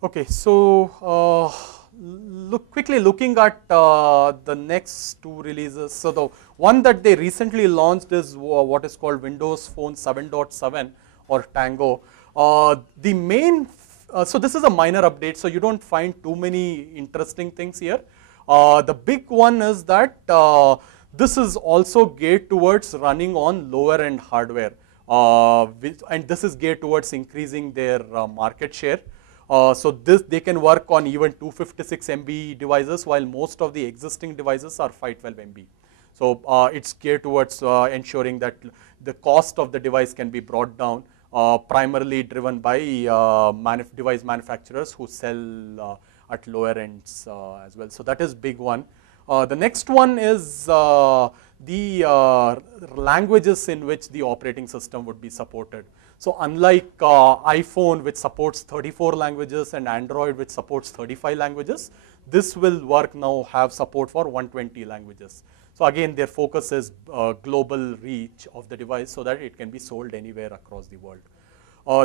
Okay, so quickly looking at the next two releases. So the one that they recently launched is what is called Windows Phone 7.7 or Tango. The main, so this is a minor update, so you don't find too many interesting things here. The big one is that this is also geared towards running on lower end hardware, and this is geared towards increasing their market share. So they can work on even 256 MB devices, while most of the existing devices are 512 MB. So it's geared towards ensuring that the cost of the device can be brought down, primarily driven by device manufacturers who sell at lower ends as well. So that is big one. The next one is the languages in which the operating system would be supported. So unlike iPhone, which supports 34 languages, and Android, which supports 35 languages, this will work now have support for 120 languages. So again, their focus is global reach of the device so that it can be sold anywhere across the world.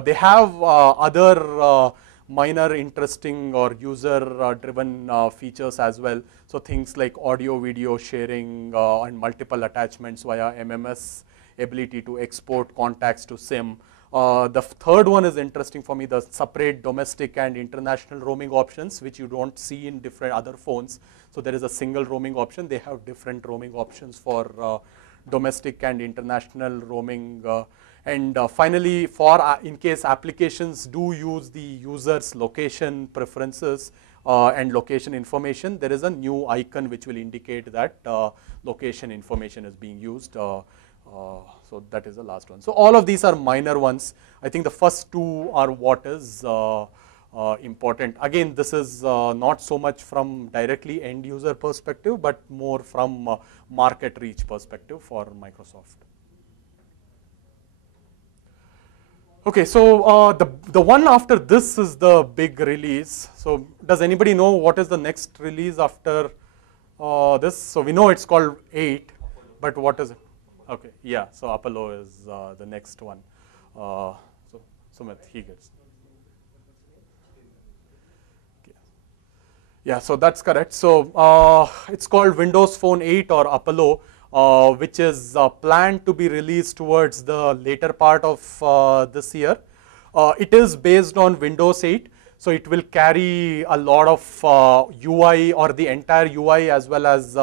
They have other minor interesting or user driven features as well. So things like audio video sharing and multiple attachments via MMS, ability to export contacts to SIM. The third one is interesting for me, the separate domestic and international roaming options, which you don't see in different other phones. So there is a single roaming option. They have different roaming options for domestic and international roaming. And finally, for in case applications do use the user's location preferences and location information, there is a new icon which will indicate that location information is being used. So that is the last one. So all of these are minor ones. I think the first two are what is important. Again, this is not so much from directly end user perspective, but more from market reach perspective for Microsoft. Okay, so the one after this is the big release. So does anybody know what is the next release after this? So we know it's called 8, but what is it? Okay, yeah, so Apollo is the next one. So Sumit, he gets. Okay. Yeah, so that's correct. So it's called Windows Phone 8 or Apollo, which is planned to be released towards the later part of this year. It is based on Windows 8, so it will carry a lot of UI or the entire UI, as well as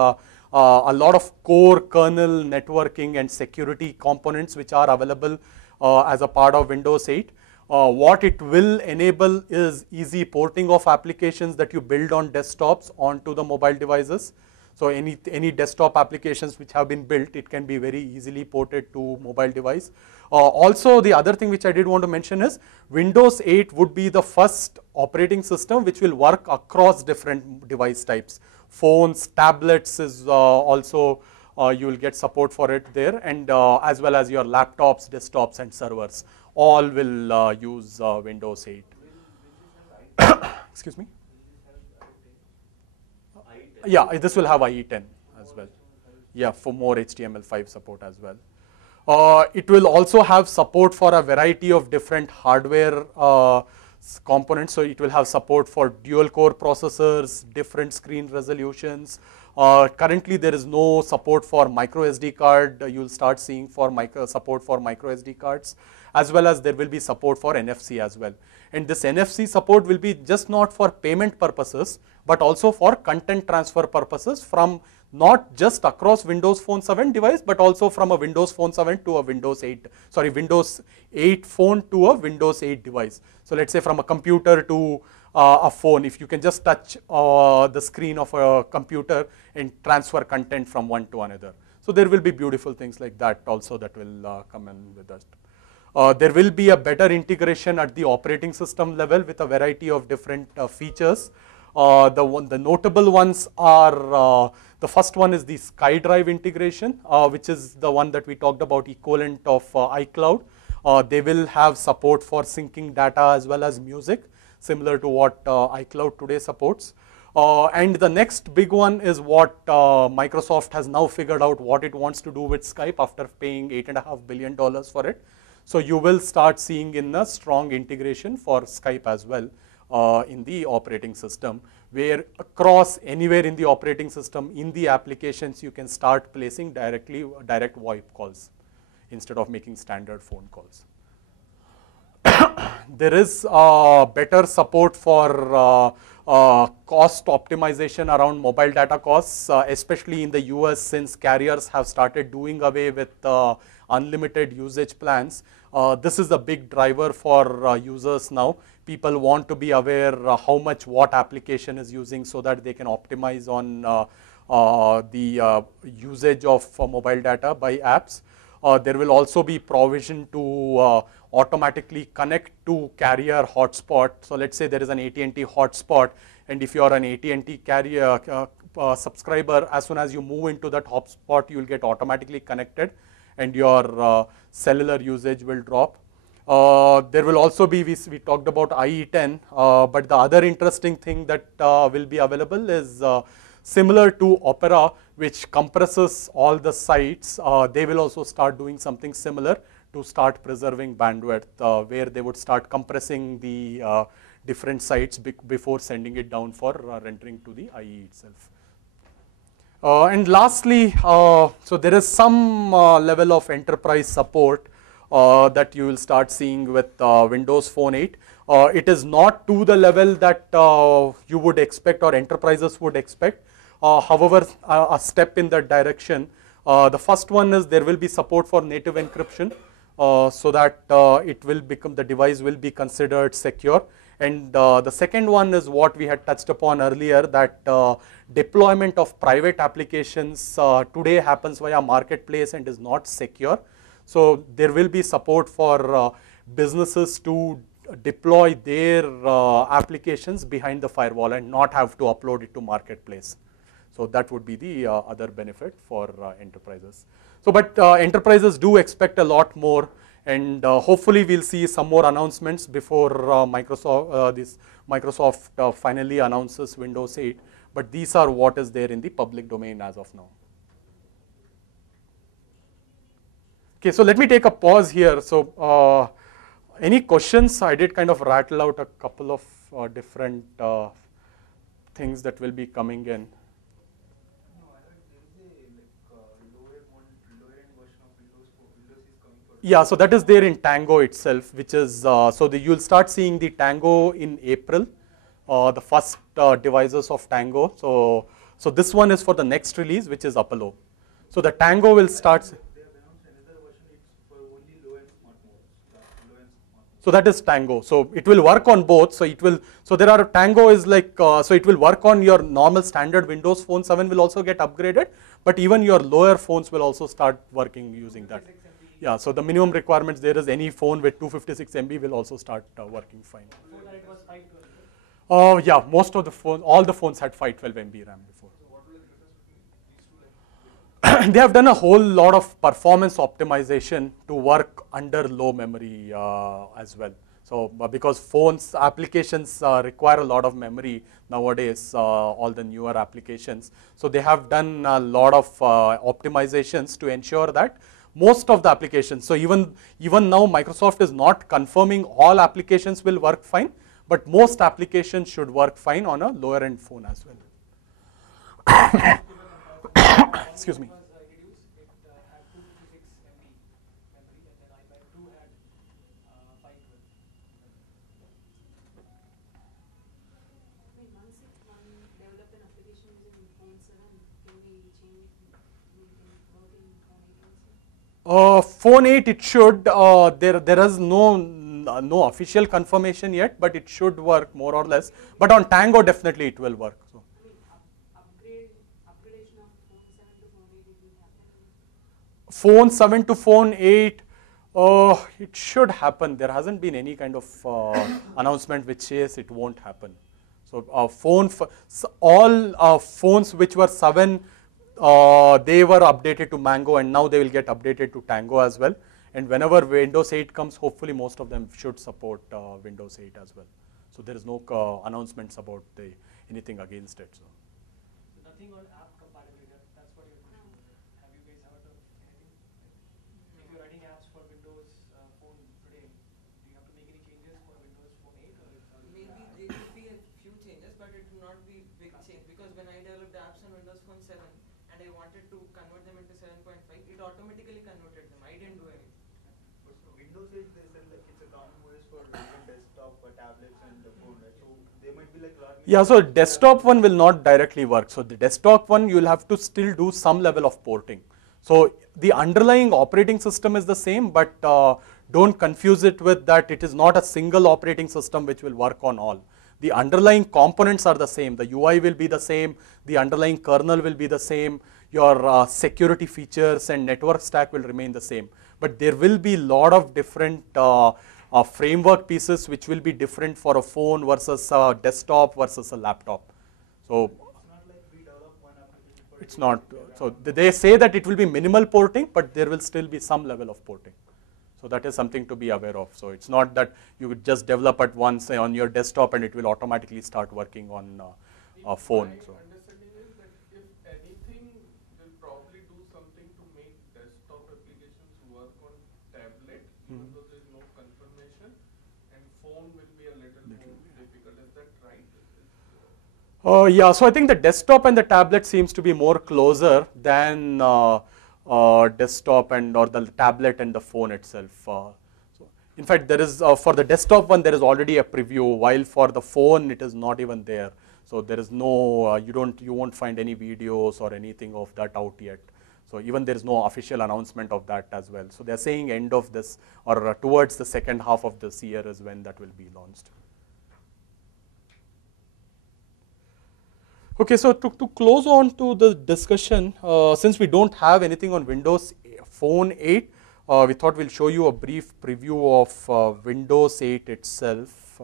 a lot of core kernel networking and security components which are available as a part of Windows 8. What it will enable is easy porting of applications that you build on desktops onto the mobile devices. So any desktop applications which have been built, it can be very easily ported to mobile device. Also, the other thing which I did want to mention is Windows 8 would be the first operating system which will work across different device types. Phones, tablets is also you will get support for it there, and as well as your laptops, desktops, and servers all will use Windows 8. Excuse me. Yeah, this will have IE10 as well. Yeah, for more HTML5 support as well. It will also have support for a variety of different hardware components. So it will have support for dual core processors, different screen resolutions. Currently there is no support for micro SD card. You'll start seeing support for micro SD cards, as well as there will be support for NFC as well. And this NFC support will be just not for payment purposes, but also for content transfer purposes from not just across Windows Phone 7 device, but also from a Windows Phone 7 to a Windows 8 phone to a Windows 8 device. So let's say from a computer to a phone, if you can just touch the screen of a computer and transfer content from one to another. So there will be beautiful things like that also that will come in with us. There will be a better integration at the operating system level with a variety of different features. The notable ones are, the first one is the SkyDrive integration, which is the one that we talked about, equivalent of iCloud. They will have support for syncing data as well as music, similar to what iCloud today supports. And the next big one is what Microsoft has now figured out what it wants to do with Skype after paying $8.5 billion for it. So you will start seeing in a strong integration for Skype as well. in the operating system, where across anywhere in the operating system, in the applications, you can start placing direct VoIP calls instead of making standard phone calls. There is better support for cost optimization around mobile data costs, especially in the US, since carriers have started doing away with unlimited usage plans. This is a big driver for users now. People want to be aware how much what application is using so that they can optimize on the usage of mobile data by apps. There will also be provision to automatically connect to carrier hotspot. So let's say there is an AT&T hotspot, and if you are an AT&T carrier subscriber, as soon as you move into that hotspot, you will get automatically connected, and your cellular usage will drop. There will also be, we talked about IE10, but the other interesting thing that will be available is similar to Opera, which compresses all the sites. They will also start doing something similar to start preserving bandwidth, where they would start compressing the different sites before sending it down for rendering to the IE itself. And lastly, so there is some level of enterprise support that you will start seeing with Windows Phone 8. It is not to the level that you would expect or enterprises would expect. However, a step in that direction. The first one is there will be support for native encryption, so that it will become, the device will be considered secure. And the second one is what we had touched upon earlier, that deployment of private applications today happens via marketplace and is not secure. So there will be support for businesses to deploy their applications behind the firewall and not have to upload it to marketplace. So that would be the other benefit for enterprises. So, but enterprises do expect a lot more, and hopefully we'll see some more announcements before Microsoft finally announces Windows 8. But these are what is there in the public domain as of now. Okay, so let me take a pause here. So, any questions? I did kind of rattle out a couple of different things that will be coming in. Yeah, so that is there in Tango itself, which is, so you'll start seeing the Tango in April, the first devices of Tango. So this one is for the next release, which is Apollo. So the Tango will start. They have announced another version, it's for only low-end smartphones. So that is Tango. So it will work on both. So it will, so there are, Tango is like, so it will work on your normal standard Windows Phone 7 will also get upgraded, but even your lower phones will also start working using that. Yeah, so the minimum requirements there is any phone with 256 MB will also start working fine. Before that it was 512. Yeah, most of the phones, all the phones had 512 MB RAM before. So what will the difference between these two? They have done a whole lot of performance optimization to work under low memory as well. So because phones applications require a lot of memory nowadays, all the newer applications. So they have done a lot of optimizations to ensure that most of the applications, so even now Microsoft is not confirming all applications will work fine, but most applications should work fine on a lower end phone as well. Excuse me. Phone 8, it should, there is no official confirmation yet, but it should work more or less. But on Tango, definitely it will work. So. Upgradation of Phone phone 7 to phone 8 will happen? 7 to phone 8, it should happen. There hasn't been any kind of announcement which says it won't happen. So all phones which were 7, they were updated to Mango, and now they will get updated to Tango as well. And whenever Windows 8 comes, hopefully most of them should support Windows 8 as well. So there is no announcements about anything against it. So. Nothing on app compatibility, that's what you're doing. Have you guys heard of anything? If you're writing apps for Windows Phone today, do you have to make any changes for Windows Phone 8? Or maybe they because when I developed apps on Windows Phone 7 and I wanted to convert them into 7.5, it automatically converted them. I didn't do anything. But so Windows 8, they said like it's a common OS for different desktop, tablets, and the phone, right? So they might be like learning. Yeah, so desktop one will not directly work. So the desktop one, you'll have to still do some level of porting. So the underlying operating system is the same, but don't confuse it with that it is not a single operating system which will work on all. The underlying components are the same. The UI will be the same. The underlying kernel will be the same. Your security features and network stack will remain the same. But there will be a lot of different framework pieces which will be different for a phone versus a desktop versus a laptop. So It's not like we develop one application for it's not. So they say that it will be minimal porting, but there will still be some level of porting. So that is something to be aware of. So it's not that you would just develop at once on your desktop and it will automatically start working on a phone. So. My understanding is that if anything, they'll probably do something to make desktop applications work on tablet, even though there is no confirmation, and phone will be a little more difficult. Is that right? Yeah, so I think the desktop and the tablet seems to be more closer than desktop and or the tablet and the phone itself. So in fact, there is for the desktop one there is already a preview, while for the phone it is not even there. So there is no you won't find any videos or anything of that out yet. So even there is no official announcement of that as well. So they are saying end of this or towards the second half of this year is when that will be launched. Okay, so to close on to the discussion, since we don't have anything on Windows Phone 8, we thought we'll show you a brief preview of Windows 8 itself.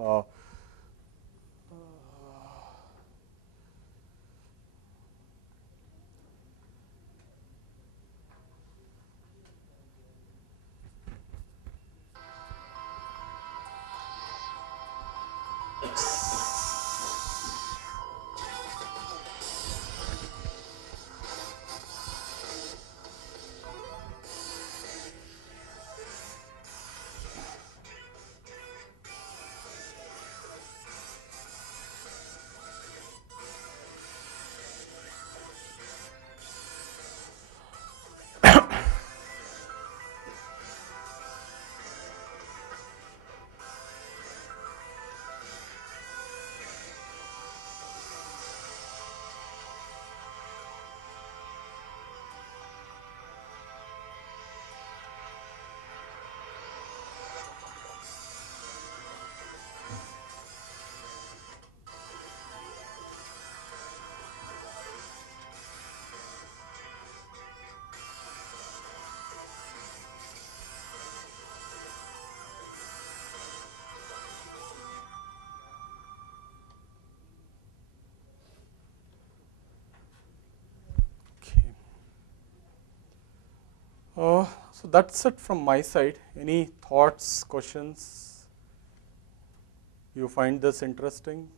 So that's it from my side. Any thoughts, questions? You find this interesting?